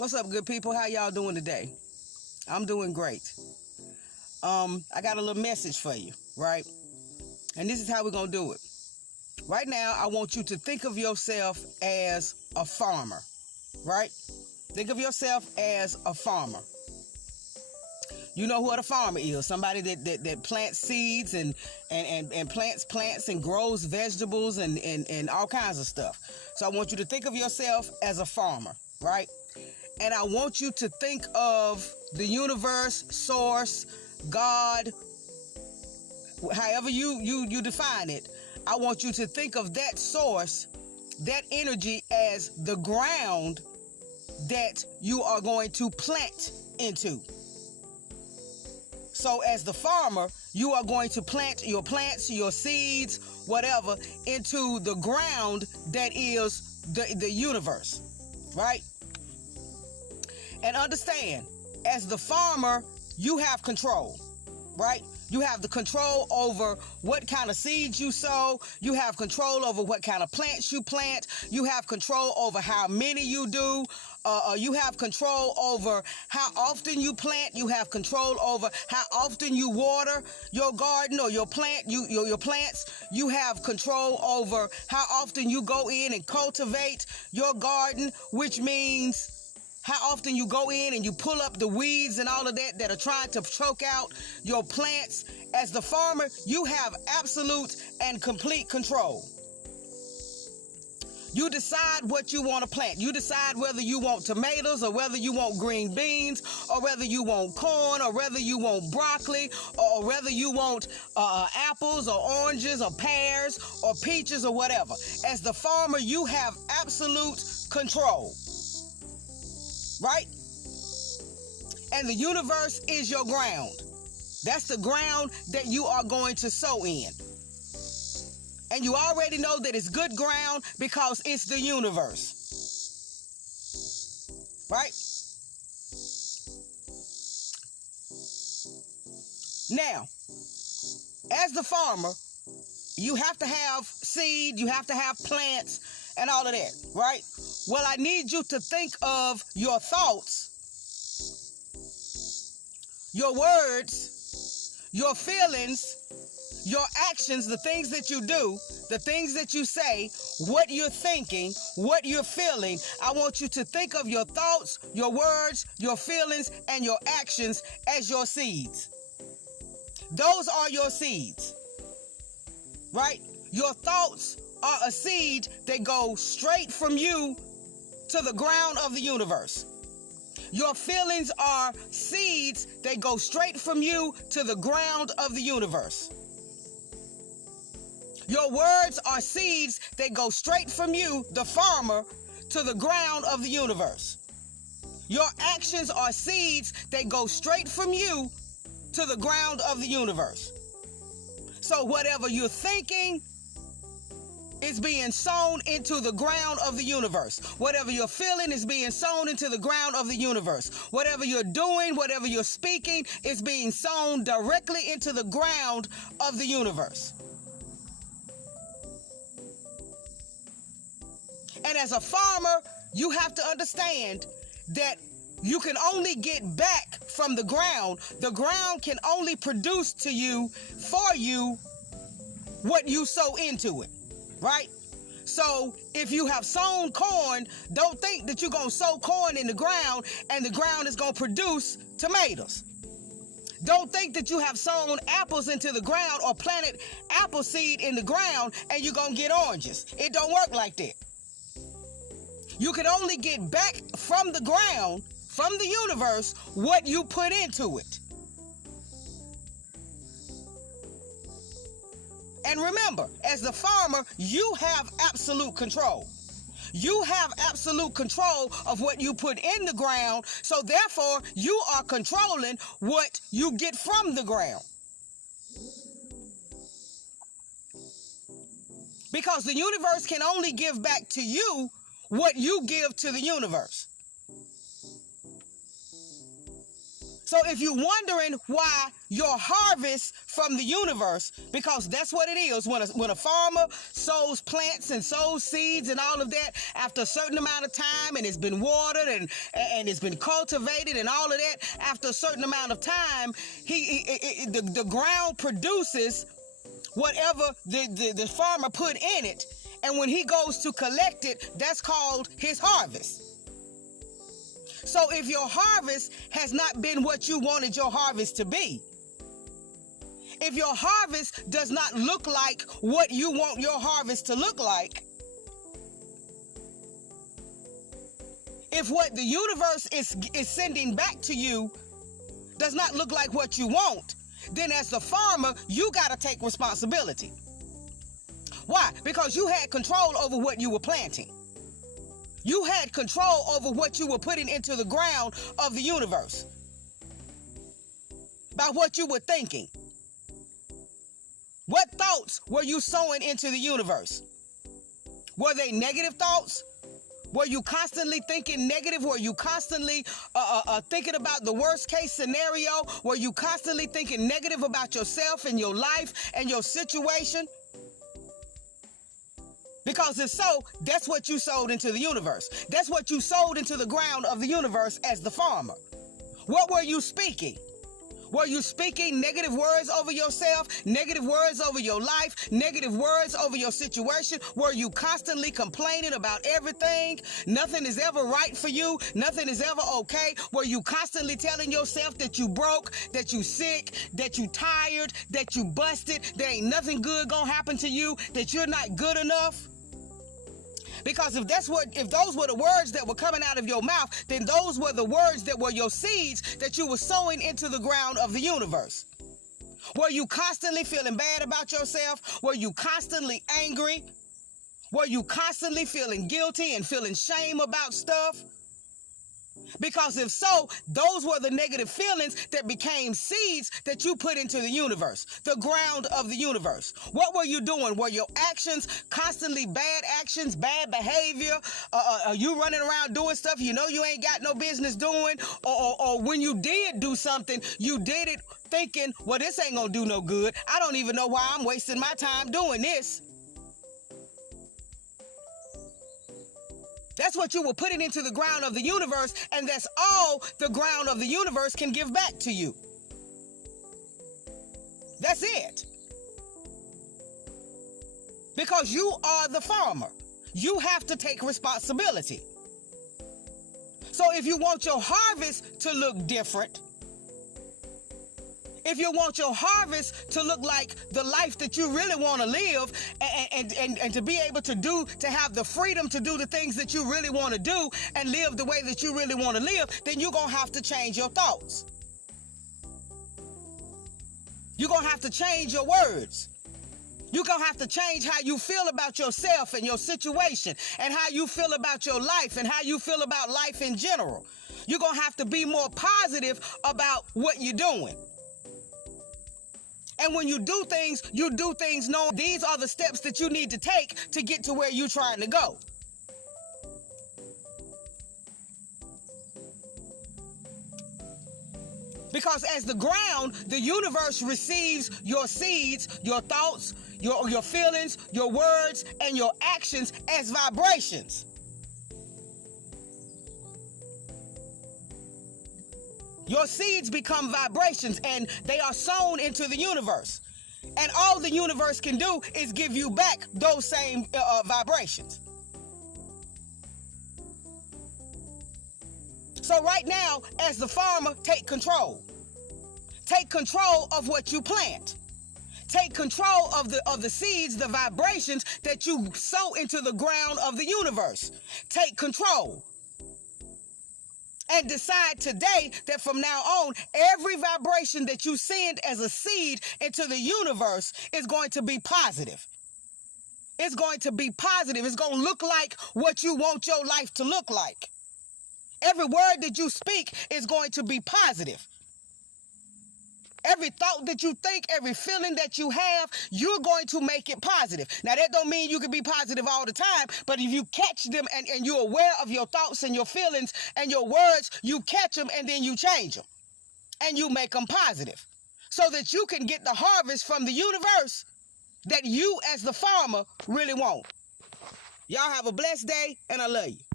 What's up, good people? How y'all doing today? I'm doing great. I got a little message for you, right? And this is how we're gonna do it. Right now, I want you to think of yourself as a farmer, right? Think of yourself as a farmer. You know what a farmer is. Somebody that plants seeds and plants and grows vegetables and all kinds of stuff. So I want you to think of yourself as a farmer, right? And I want you to think of the universe, source, God, however you define it. I want you to think of that source, that energy, as the ground that you are going to plant into. So as the farmer, you are going to plant your plants, your seeds, whatever, into the ground that is the universe, right? And understand, as the farmer, you have control, right? You have the control over what kind of seeds you sow. You have control over what kind of plants you plant. You have control over how many you do. You have control over how often you plant. You have control over how often you water your garden or your plants. You have control over how often you go in and cultivate your garden, which means how often you go in and you pull up the weeds and all of that are trying to choke out your plants. As the farmer, you have absolute and complete control. You decide what you want to plant. You decide whether you want tomatoes or whether you want green beans or whether you want corn or whether you want broccoli or whether you want apples or oranges or pears or peaches or whatever. As the farmer, you have absolute control. Right? And the universe is your ground. That's the ground that you are going to sow in. And you already know that it's good ground because it's the universe. Right? Now, as the farmer, you have to have seed, you have to have plants and all of that, right? Well, I need you to think of your thoughts, your words, your feelings, your actions, the things that you do, the things that you say, what you're thinking, what you're feeling. I want you to think of your thoughts, your words, your feelings, and your actions as your seeds. Those are your seeds, right? Your thoughts are a seed that go straight from you to the ground of the universe. Your feelings are seeds that go straight from you to the ground of the universe. Your words are seeds that go straight from you, the farmer, to the ground of the universe. Your actions are seeds that go straight from you to the ground of the universe. So whatever you're thinking is being sown into the ground of the universe. Whatever you're feeling is being sown into the ground of the universe. Whatever you're doing, whatever you're speaking is being sown directly into the ground of the universe. And as a farmer, you have to understand that you can only get back from the ground. The ground can only produce to you, for you, what you sow into it. Right? So if you have sown corn, don't think that you're going to sow corn in the ground and the ground is going to produce tomatoes. Don't think that you have sown apples into the ground or planted apple seed in the ground and you're going to get oranges. It don't work like that. You can only get back from the ground, from the universe, what you put into it. And remember, as the farmer, you have absolute control. You have absolute control of what you put in the ground, so therefore you are controlling what you get from the ground. Because the universe can only give back to you what you give to the universe. So if you're wondering why your harvest from the universe, because that's what it is, when a farmer sows plants and sows seeds and all of that, after a certain amount of time, and it's been watered and it's been cultivated and all of that, after a certain amount of time, the ground produces whatever the farmer put in it, and when he goes to collect it, that's called his harvest. So if your harvest has not been what you wanted your harvest to be, if your harvest does not look like what you want your harvest to look like, if what the universe is sending back to you does not look like what you want, then as the farmer, you got to take responsibility. Why? Because you had control over what you were planting. You had control over what you were putting into the ground of the universe by what you were thinking. What thoughts were you sowing into the universe? Were they negative thoughts? Were you constantly thinking negative? Were you constantly thinking about the worst case scenario? Were you constantly thinking negative about yourself and your life and your situation? Because if so, that's what you sowed into the universe. That's what you sowed into the ground of the universe as the farmer. What were you speaking? Were you speaking negative words over yourself, negative words over your life, negative words over your situation? Were you constantly complaining about everything? Nothing is ever right for you. Nothing is ever okay. Were you constantly telling yourself that you broke, that you sick, that you tired, that you busted, there ain't nothing good gonna happen to you, that you're not good enough? Because if those were the words that were coming out of your mouth, then those were the words that were your seeds that you were sowing into the ground of the universe. Were you constantly feeling bad about yourself? Were you constantly angry? Were you constantly feeling guilty and feeling shame about stuff? Because if so, those were the negative feelings that became seeds that you put into the universe, the ground of the universe. What were you doing? Were your actions constantly bad actions, bad behavior? Are you running around doing stuff you know you ain't got no business doing? Or when you did do something, you did it thinking, well, this ain't gonna do no good. I don't even know why I'm wasting my time doing this. That's what you were putting into the ground of the universe, and that's all the ground of the universe can give back to you. That's it. Because you are the farmer. You have to take responsibility. So if you want your harvest to look different, if you want your harvest to look like the life that you really want to live and to be able to have the freedom to do the things that you really want to do and live the way that you really want to live, then you're going to have to change your thoughts. You're going to have to change your words. You're going to have to change how you feel about yourself and your situation and how you feel about your life and how you feel about life in general. You're going to have to be more positive about what you're doing. And when you do things knowing these are the steps that you need to take to get to where you're trying to go. Because as the ground, the universe receives your seeds, your thoughts, your feelings, your words, and your actions as vibrations. Your seeds become vibrations, and they are sown into the universe. And all the universe can do is give you back those same vibrations. So right now, as the farmer, take control. Take control of what you plant. Take control of the seeds, the vibrations that you sow into the ground of the universe. Take control. And decide today that from now on, every vibration that you send as a seed into the universe is going to be positive. It's going to be positive. It's going to look like what you want your life to look like. Every word that you speak is going to be positive. Every thought that you think, every feeling that you have, you're going to make it positive. Now, that don't mean you can be positive all the time, but if you catch them and you're aware of your thoughts and your feelings and your words, you catch them and then you change them. and you make them positive so that you can get the harvest from the universe that you as the farmer really want. Y'all have a blessed day, and I love you.